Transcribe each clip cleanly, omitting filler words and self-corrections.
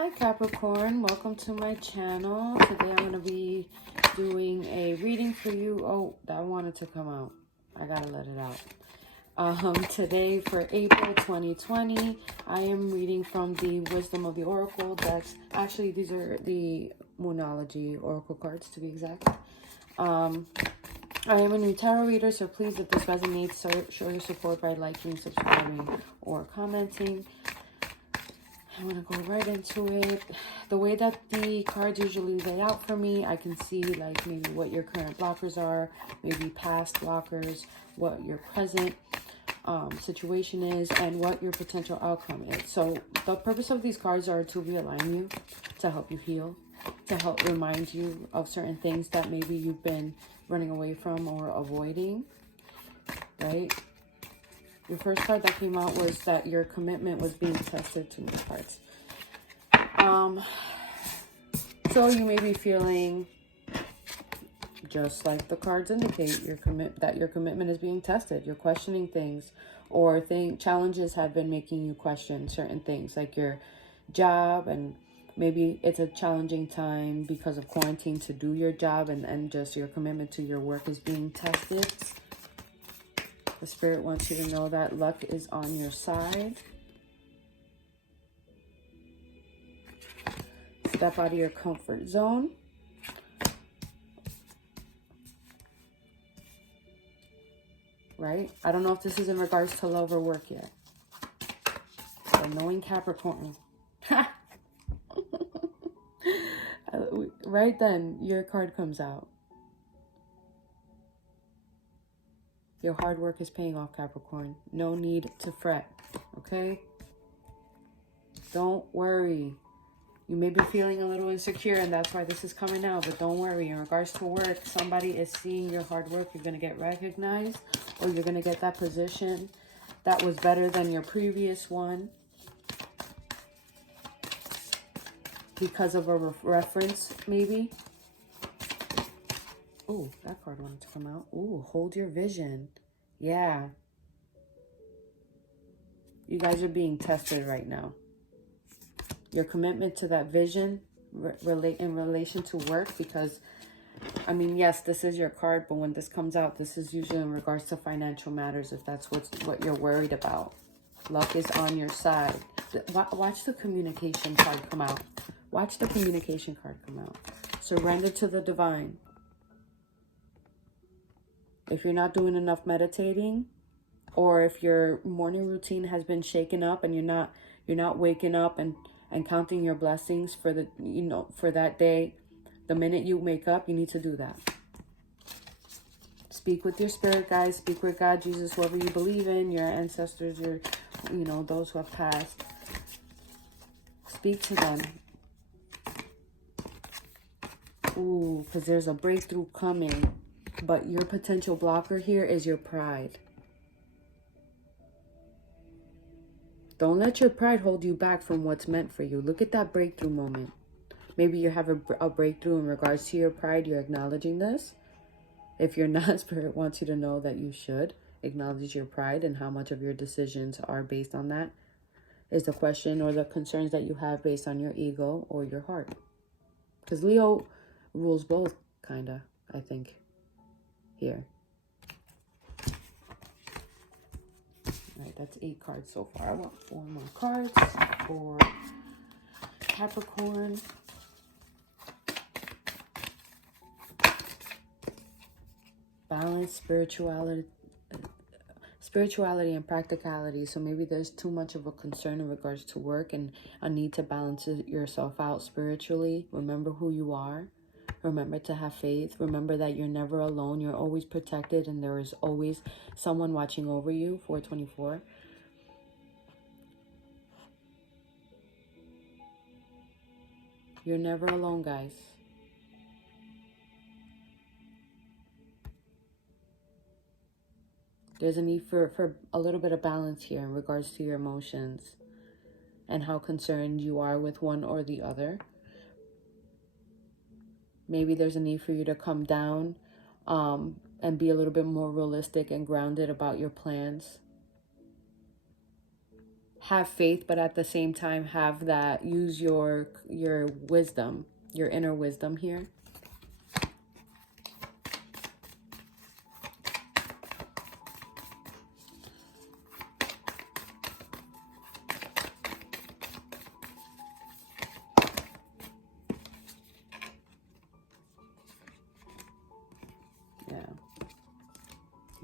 Hi Capricorn, welcome to my channel. Today I'm going to be doing a reading for you. Oh, that wanted to come out. I gotta let it out. Today for April 2020, I am reading from the Wisdom of the Oracle decks. Actually, these are the Moonology Oracle cards to be exact. I am a new tarot reader, so please, if this resonates, show your support by liking, subscribing, or commenting. I'm going to go right into it. The way that the cards usually lay out for me, I can see like maybe what your current blockers are, maybe past blockers, what your present situation is, and what your potential outcome is. So the purpose of these cards are to realign you, to help you heal, to help remind you of certain things that maybe you've been running away from or avoiding, right? Your first card that came out was that your commitment was being tested. To many cards. So you may be feeling just like the cards indicate, your commitment is being tested. You're questioning things, or challenges have been making you question certain things, like your job, and maybe it's a challenging time because of quarantine to do your job, and just your commitment to your work is being tested. The Spirit wants you to know that luck is on your side. Step out of your comfort zone. Right? I don't know if this is in regards to love or work yet. But knowing Capricorn. Right then, your card comes out. Your hard work is paying off, Capricorn. No need to fret, okay? Don't worry. You may be feeling a little insecure, and that's why this is coming out, but don't worry. In regards to work, somebody is seeing your hard work. You're going to get recognized, or you're going to get that position that was better than your previous one because of a reference, maybe. Oh, that card wanted to come out. Oh, hold your vision. Yeah. You guys are being tested right now. Your commitment to that vision in relation to work, because, I mean, yes, this is your card, but when this comes out, this is usually in regards to financial matters, if that's what you're worried about. Luck is on your side. Watch the communication card come out. Watch the communication card come out. Surrender to the divine. If you're not doing enough meditating, or if your morning routine has been shaken up and you're not waking up and counting your blessings for for that day, the minute you wake up, you need to do that. Speak with your spirit, guys. Speak with God, Jesus, whoever you believe in, your ancestors, your those who have passed. Speak to them. Ooh, because there's a breakthrough coming. But your potential blocker here is your pride. Don't let your pride hold you back from what's meant for you. Look at that breakthrough moment. Maybe you have a breakthrough in regards to your pride. You're acknowledging this. If you're not, Spirit wants you to know that you should acknowledge your pride, and how much of your decisions are based on that is the question, or the concerns that you have based on your ego or your heart. Because Leo rules both, kind of, I think, here. All right, that's 8 cards so far. I want 4 more cards for Capricorn. Balance, spirituality and practicality. So maybe there's too much of a concern in regards to work and a need to balance yourself out spiritually. Remember who you are. Remember to have faith. Remember that you're never alone. You're always protected, and there is always someone watching over you. 424. You're never alone, guys. There's a need for a little bit of balance here in regards to your emotions and how concerned you are with one or the other. Maybe there's a need for you to come down and be a little bit more realistic and grounded about your plans. have faith, but at the same time have that, use your wisdom, your inner wisdom here.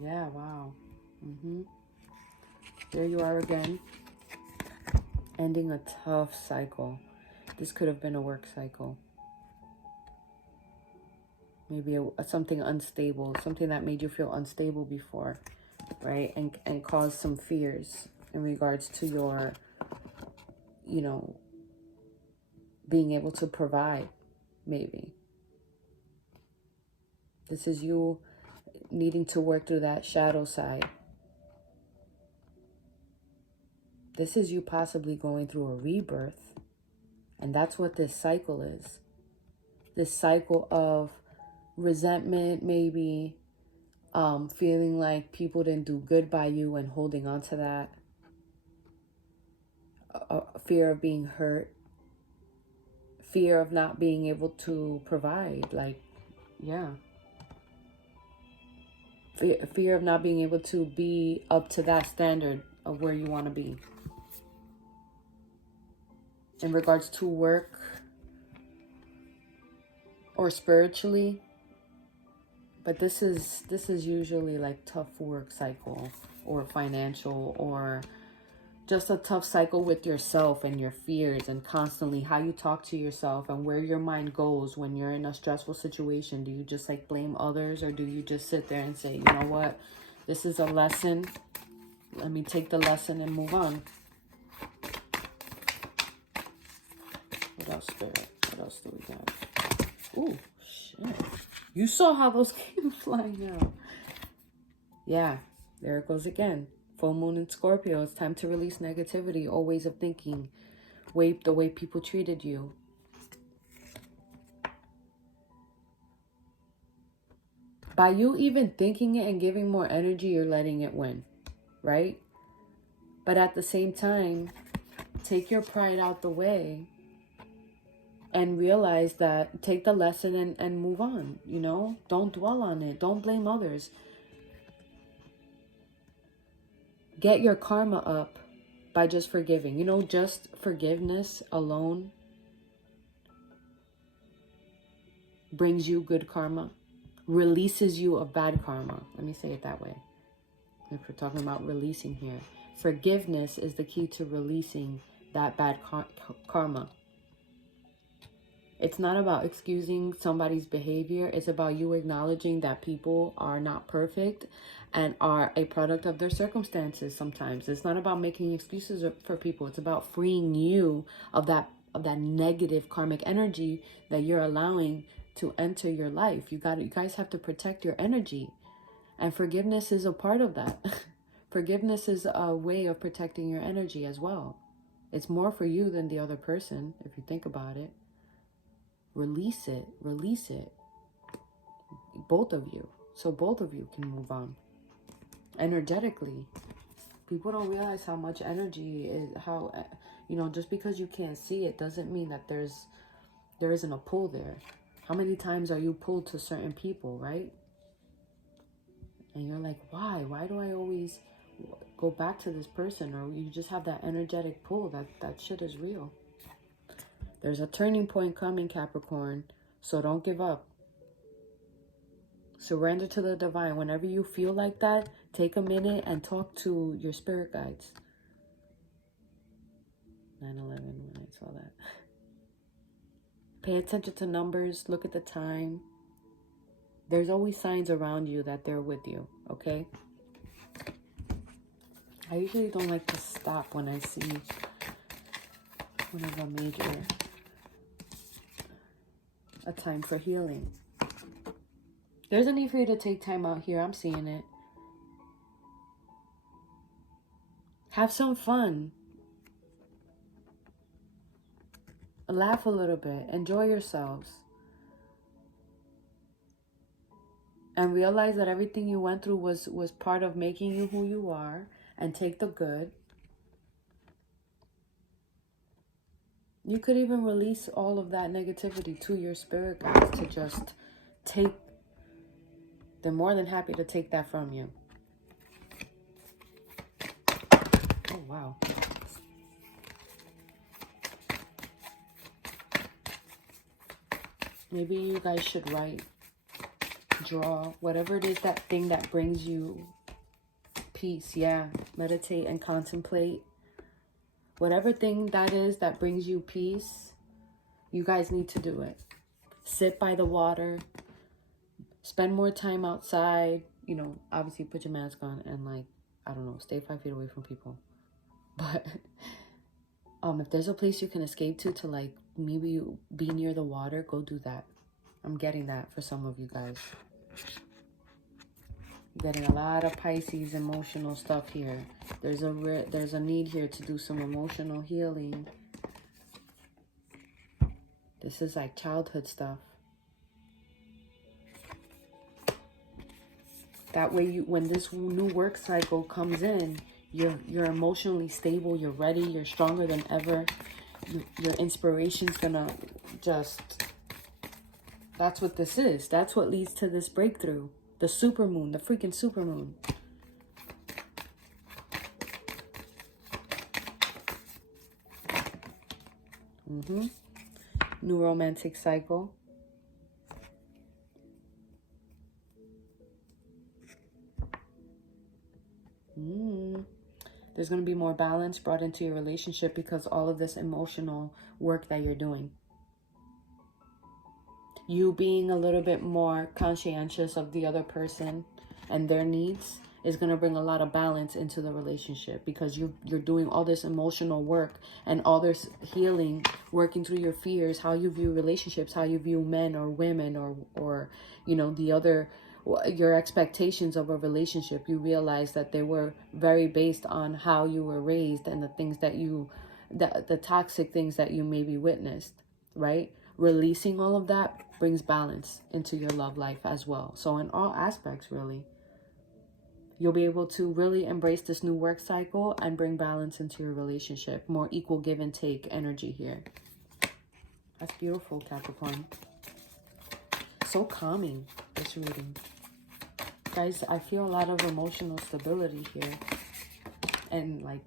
Yeah, wow. There you are again, ending a tough cycle. This could have been a work cycle. Maybe something unstable, something that made you feel unstable before, right? And caused some fears in regards to your, you know, being able to provide, maybe. This is you needing to work through that shadow side. This is you possibly going through a rebirth. And that's what this cycle is. This cycle of resentment, maybe feeling like people didn't do good by you and holding on to that. Fear of being hurt. Fear of not being able to provide. Like, yeah. Fear of not being able to be up to that standard of where you want to be. In regards to work or spiritually. But this is usually like tough work cycle or financial, or just a tough cycle with yourself and your fears, and constantly how you talk to yourself and where your mind goes when you're in a stressful situation. Do you just like blame others, or do you just sit there and say, you know what, this is a lesson, let me take the lesson and move on? What else, Spirit? What else do we got? Ooh, shit. You saw how those came flying out. Yeah, there it goes again. Full moon in Scorpio. It's time to release negativity, old ways of thinking, the way people treated you. By you even thinking it and giving more energy, you're letting it win, right? But at the same time, take your pride out the way and realize that, take the lesson and move on, you know? Don't dwell on it. Don't blame others. Get your karma up by just forgiving. You know, just forgiveness alone brings you good karma, releases you of bad karma. Let me say it that way. If we're talking about releasing here, forgiveness is the key to releasing that bad karma. It's not about excusing somebody's behavior. It's about you acknowledging that people are not perfect and are a product of their circumstances sometimes. It's not about making excuses for people. It's about freeing you of that negative karmic energy that you're allowing to enter your life. You guys have to protect your energy. And forgiveness is a part of that. Forgiveness is a way of protecting your energy as well. It's more for you than the other person, if you think about it. Release it. Release it. Both of you. So both of you can move on. Energetically. People don't realize how much energy is, how, you know, just because you can't see it doesn't mean that there isn't a pull there. How many times are you pulled to certain people, right? And you're like, why? Why do I always go back to this person? Or you just have that energetic pull. That shit is real. There's a turning point coming, Capricorn. So don't give up. Surrender to the divine. Whenever you feel like that, take a minute and talk to your spirit guides. 9/11, when I saw that. Pay attention to numbers. Look at the time. There's always signs around you that they're with you, okay? I usually don't like to stop when I see one of a time for healing. There's a need for you to take time out here. I'm seeing it. Have some fun. Laugh a little bit. Enjoy yourselves. And realize that everything you went through was part of making you who you are. And take the good. You could even release all of that negativity to your spirit guides to just take. They're more than happy to take that from you. Oh, wow. Maybe you guys should write, draw, whatever it is, that thing that brings you peace. Yeah, meditate and contemplate. Whatever thing that is that brings you peace, you guys need to do it. Sit by the water. Spend more time outside. You know, obviously put your mask on and, like, I don't know, stay 5 feet away from people. But if there's a place you can escape to like maybe be near the water, go do that. I'm getting that for some of you guys. Getting a lot of Pisces emotional stuff here. There's a need here to do some emotional healing. This is like childhood stuff. That way, when this new work cycle comes in, you're emotionally stable, you're ready, you're stronger than ever. Your inspiration's gonna just... That's what this is. That's what leads to this breakthrough. The supermoon, the freaking supermoon. New romantic cycle. There's going to be more balance brought into your relationship because all of this emotional work that you're doing. You being a little bit more conscientious of the other person and their needs is going to bring a lot of balance into the relationship because you're doing all this emotional work and all this healing, working through your fears, how you view relationships, how you view men or women or you know, the other, your expectations of a relationship. You realize that they were very based on how you were raised and the things that the toxic things that you maybe witnessed, right? Releasing all of that brings balance into your love life as well. So in all aspects, really, you'll be able to really embrace this new work cycle and bring balance into your relationship. More equal give and take energy here. That's beautiful, Capricorn. So calming, this reading. Guys, I feel a lot of emotional stability here. And like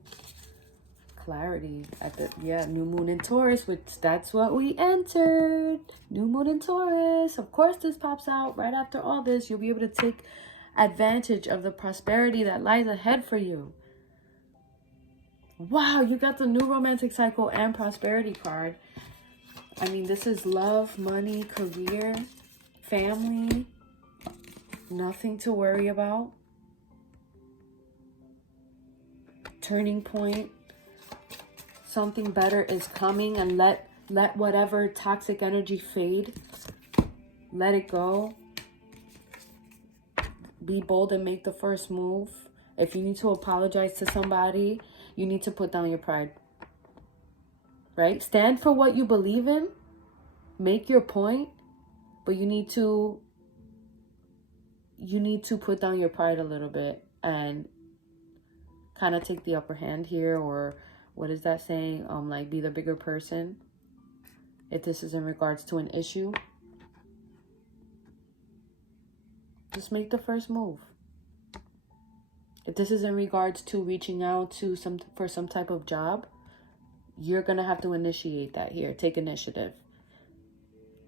clarity at the new moon in Taurus, which that's what we entered. New moon in Taurus. Of course this pops out right after all this. You'll be able to take advantage of the prosperity that lies ahead for you. Wow, you got the new romantic cycle and prosperity card. I mean, this is love, money, career, family. Nothing to worry about. Turning point. Something better is coming, and let whatever toxic energy fade. Let it go. Be bold and make the first move. If you need to apologize to somebody, you need to put down your pride. Right? Stand for what you believe in. Make your point. But you need to put down your pride a little bit and kind of take the upper hand here, or what is that saying? Like, be the bigger person. If this is in regards to an issue, just make the first move. If this is in regards to reaching out to for some type of job, you're going to have to initiate that here. Take initiative.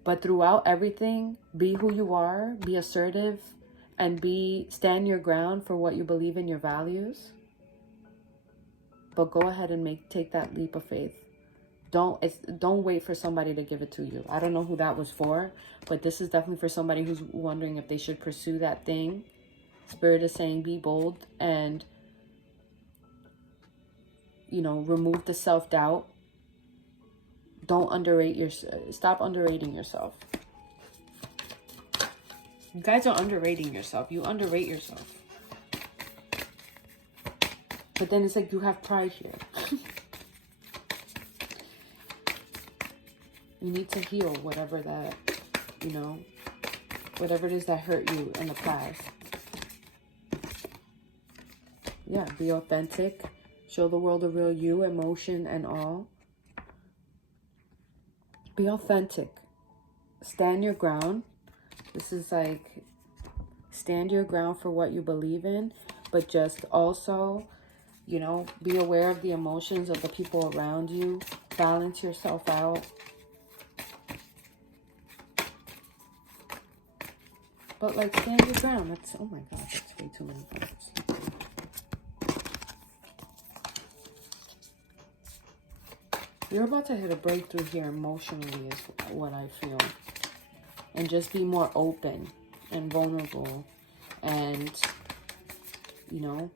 But throughout everything, be who you are, be assertive, and stand your ground for what you believe in, your values. But go ahead and take that leap of faith. Don't wait for somebody to give it to you. I don't know who that was for, but this is definitely for somebody who's wondering if they should pursue that thing. Spirit is saying be bold and, you know, remove the self-doubt. Don't stop underrating yourself. You guys are underrating yourself. You underrate yourself. But then it's like you have pride here. You need to heal whatever that, you know, whatever it is that hurt you in the past. Yeah, be authentic. Show the world the real you, emotion and all. Be authentic. Stand your ground. This is like, stand your ground for what you believe in, but just also, you know, be aware of the emotions of the people around you. Balance yourself out. But like, stand your ground. That's, oh my God, that's way too many cards. You're about to hit a breakthrough here emotionally is what I feel. And just be more open and vulnerable. And, you know,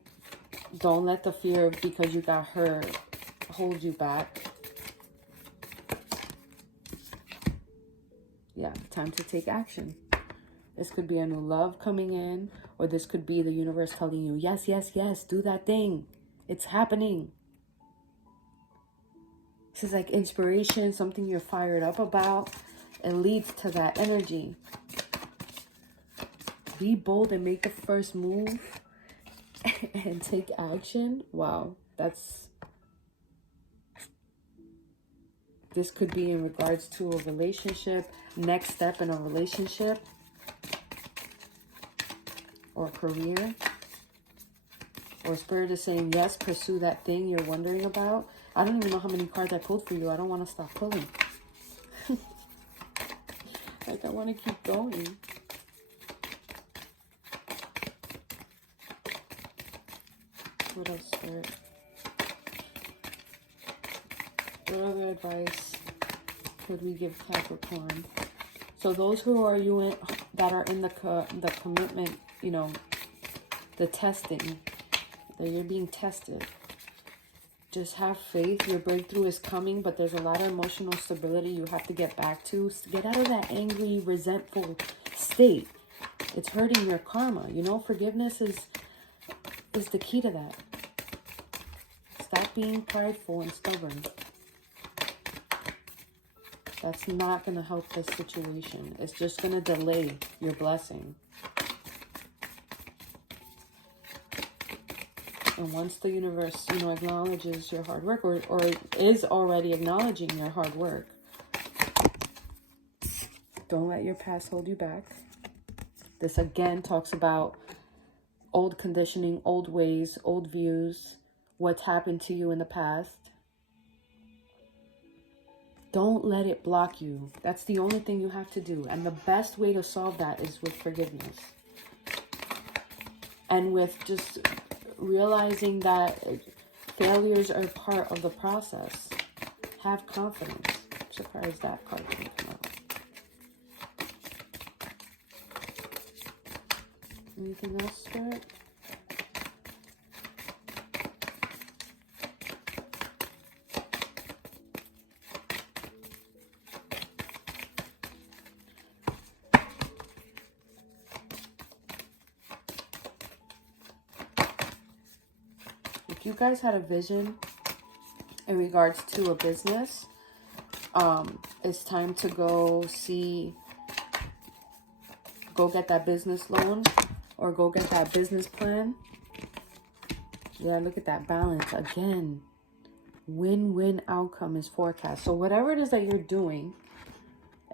don't let the fear because you got hurt hold you back. Yeah, time to take action. This could be a new love coming in, or this could be the universe telling you, yes, yes, yes, do that thing. It's happening. This is like inspiration, something you're fired up about. It leads to that energy. Be bold and make the first move and take action. Wow, this could be in regards to a relationship, next step in a relationship or career. Or Spirit is saying, yes, pursue that thing you're wondering about. I don't even know how many cards I pulled for you. I don't want to stop pulling. Like, I want to keep going. What else, Spirit? What other advice could we give Capricorn? So those who are that are in the commitment, you know, the testing, that you're being tested. Just have faith. Your breakthrough is coming, but there's a lot of emotional stability you have to get back to. Get out of that angry, resentful state. It's hurting your karma. You know, forgiveness is the key to that. Stop being prideful and stubborn. That's not going to help this situation. It's just going to delay your blessing. And once the universe, you know, acknowledges your hard work, or is already acknowledging your hard work, don't let your past hold you back. This again talks about old conditioning, old ways, old views, what's happened to you in the past. Don't let it block you. That's the only thing you have to do. And the best way to solve that is with forgiveness. And with just realizing that failures are part of the process. Have confidence. I'm surprised that card didn't come out. Anything else, Spirit? If you guys had a vision in regards to a business, it's time to go get that business loan or go get that business plan. Yeah, look at that balance again. Win-win outcome is forecast. So whatever it is that you're doing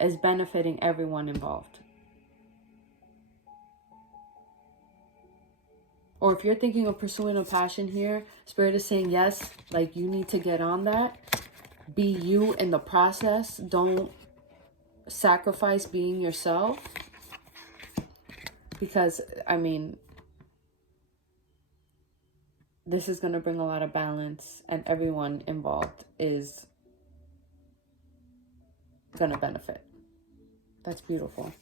is benefiting everyone involved. Or if you're thinking of pursuing a passion here, Spirit is saying, yes, like you need to get on that. Be you in the process. Don't sacrifice being yourself. Because, I mean, this is going to bring a lot of balance and everyone involved is going to benefit. That's beautiful.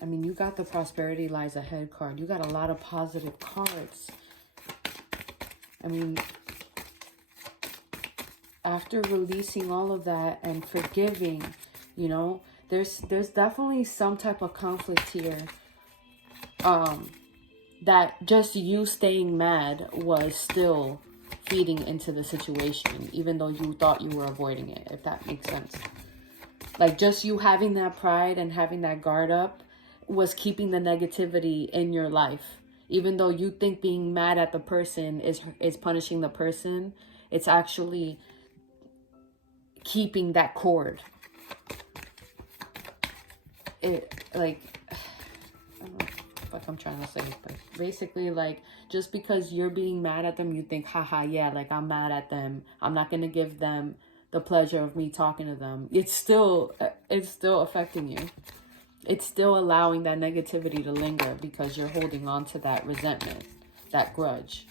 I mean, you got the prosperity lies ahead card. You got a lot of positive cards. I mean, after releasing all of that and forgiving, you know, there's definitely some type of conflict here. That just you staying mad was still feeding into the situation, even though you thought you were avoiding it, if that makes sense. Like just you having that pride and having that guard up was keeping the negativity in your life, Even though you think being mad at the person is punishing the person, it's actually keeping that cord. It, like, I don't know what I'm trying to say, but basically, like, just because you're being mad at them, you think, haha, yeah, like, I'm mad at them, I'm not gonna give them the pleasure of me talking to them. It's still affecting you. It's still allowing that negativity to linger because you're holding on to that resentment, that grudge,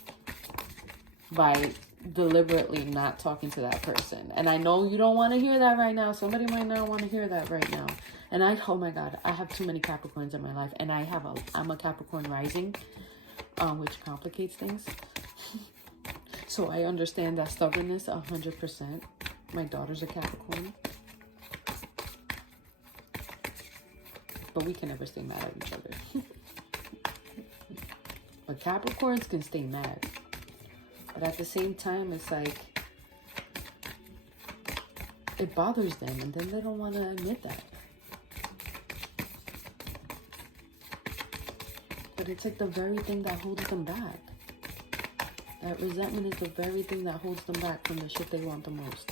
by deliberately not talking to that person. And I know you don't want to hear that right now. Somebody might not want to hear that right now. And oh my God, I have too many Capricorns in my life, and I'm a Capricorn rising, which complicates things. So I understand that stubbornness 100%. My daughter's a Capricorn. But we can never stay mad at each other. But Capricorns can stay mad. But at the same time, it's like, it bothers them, and then they don't want to admit that. But it's like the very thing that holds them back. That resentment is the very thing that holds them back from the shit they want the most.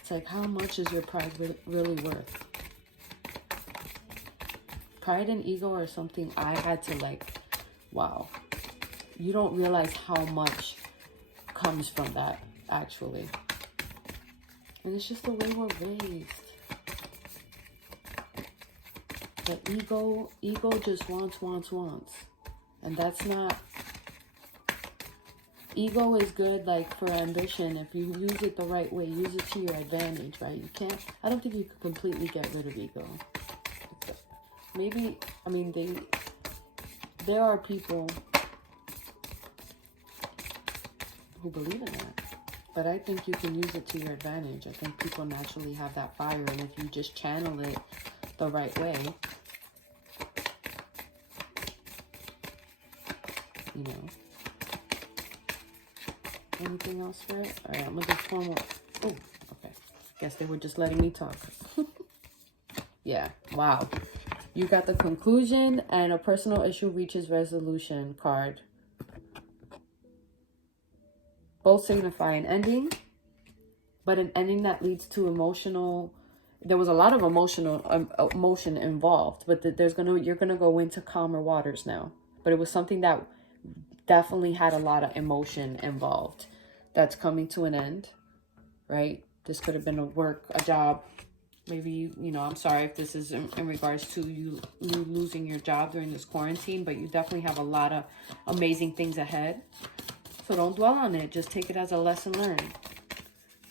It's like, how much is your pride really worth? Pride and ego are something I had to, like, wow. You don't realize how much comes from that, actually. And it's just the way we're raised. The ego just wants. And that's not... Ego is good, like, for ambition. If you use it the right way, use it to your advantage, right? You can't... I don't think you could completely get rid of ego. Maybe, I mean, there are people who believe in that. But I think you can use it to your advantage. I think people naturally have that fire, and if you just channel it the right way, you know. Anything else for it? All right, I'm gonna do one more. Oh, okay. Guess they were just letting me talk. Yeah, wow. You got the conclusion and a personal issue reaches resolution card. Both signify an ending, but an ending that leads to emotional. There was a lot of emotion involved, but you're gonna go into calmer waters now. But it was something that definitely had a lot of emotion involved. That's coming to an end, right? This could have been a job. Maybe, you know, I'm sorry if this is in regards to you losing your job during this quarantine, but you definitely have a lot of amazing things ahead. So don't dwell on it. Just take it as a lesson learned,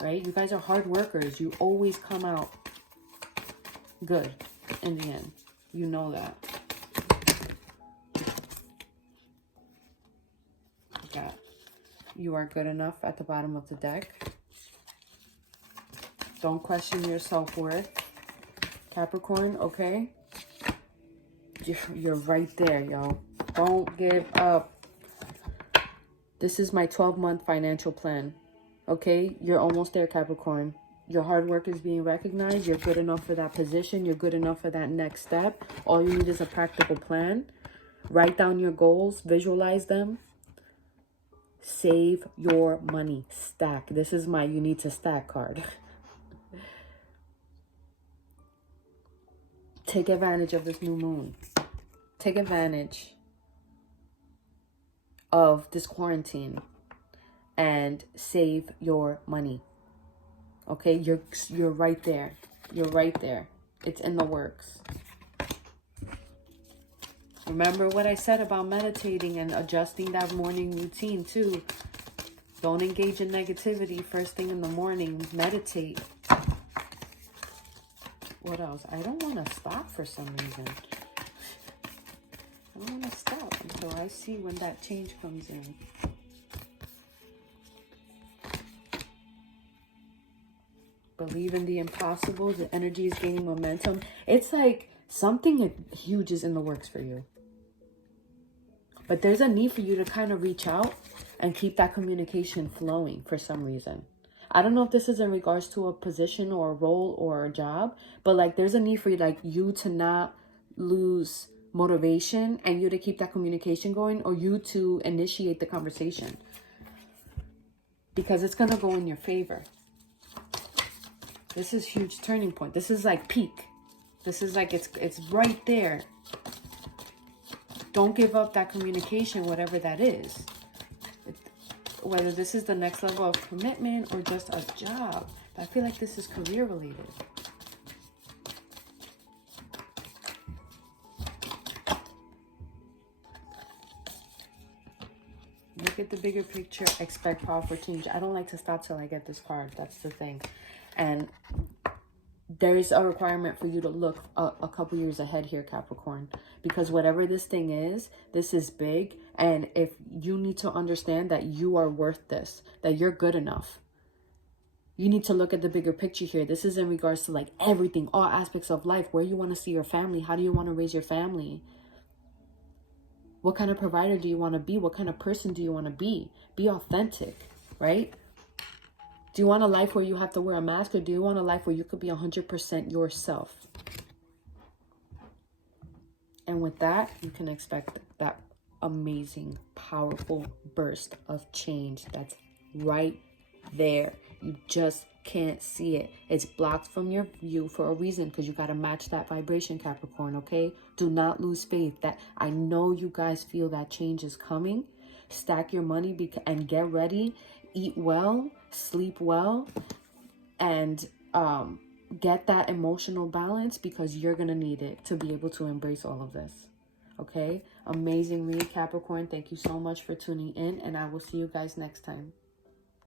right? You guys are hard workers. You always come out good in the end. You know that. Got you are good enough at the bottom of the deck. Don't question your self-worth, Capricorn, okay? You're right there, yo. Don't give up. This is my 12-month financial plan, okay? You're almost there, Capricorn. Your hard work is being recognized. You're good enough for that position. You're good enough for that next step. All you need is a practical plan. Write down your goals. Visualize them. Save your money. Stack. This is my you need to stack card. Take advantage of this new moon. Take advantage of this quarantine and save your money. Okay, you're right there. You're right there. It's in the works. Remember what I said about meditating and adjusting that morning routine too. Don't engage in negativity first thing in the morning. Meditate. What else? I don't want to stop for some reason. I don't want to stop until I see when that change comes in. Believe in the impossible. The energy is gaining momentum. It's like something huge is in the works for you. But there's a need for you to kind of reach out and keep that communication flowing for some reason. I don't know if this is in regards to a position or a role or a job, but like there's a need for you, like you to not lose motivation and you to keep that communication going, or you to initiate the conversation, because it's going to go in your favor. This is huge turning point. This is like peak. This is like it's right there. Don't give up that communication, whatever that is. Whether this is the next level of commitment or just a job. I feel like this is career related. Look at the bigger picture. Expect powerful change. I don't like to stop till I get this card. That's the thing. And there is a requirement for you to look a couple years ahead here, Capricorn. Because whatever this thing is, this is big. And if you need to understand that you are worth this, that you're good enough. You need to look at the bigger picture here. This is in regards to like everything, all aspects of life. Where you want to see your family. How do you want to raise your family? What kind of provider do you want to be? What kind of person do you want to be? Be authentic, right? Do you want a life where you have to wear a mask, or do you want a life where you could be 100% yourself? And with that, you can expect that amazing, powerful burst of change that's right there. You just can't see it. It's blocked from your view for a reason, because you got to match that vibration, Capricorn, okay? Do not lose faith. That I know you guys feel that change is coming. Stack your money and get ready. Eat well, sleep well, and get that emotional balance, because you're going to need it to be able to embrace all of this. Okay? Amazing read, Capricorn. Thank you so much for tuning in, and I will see you guys next time.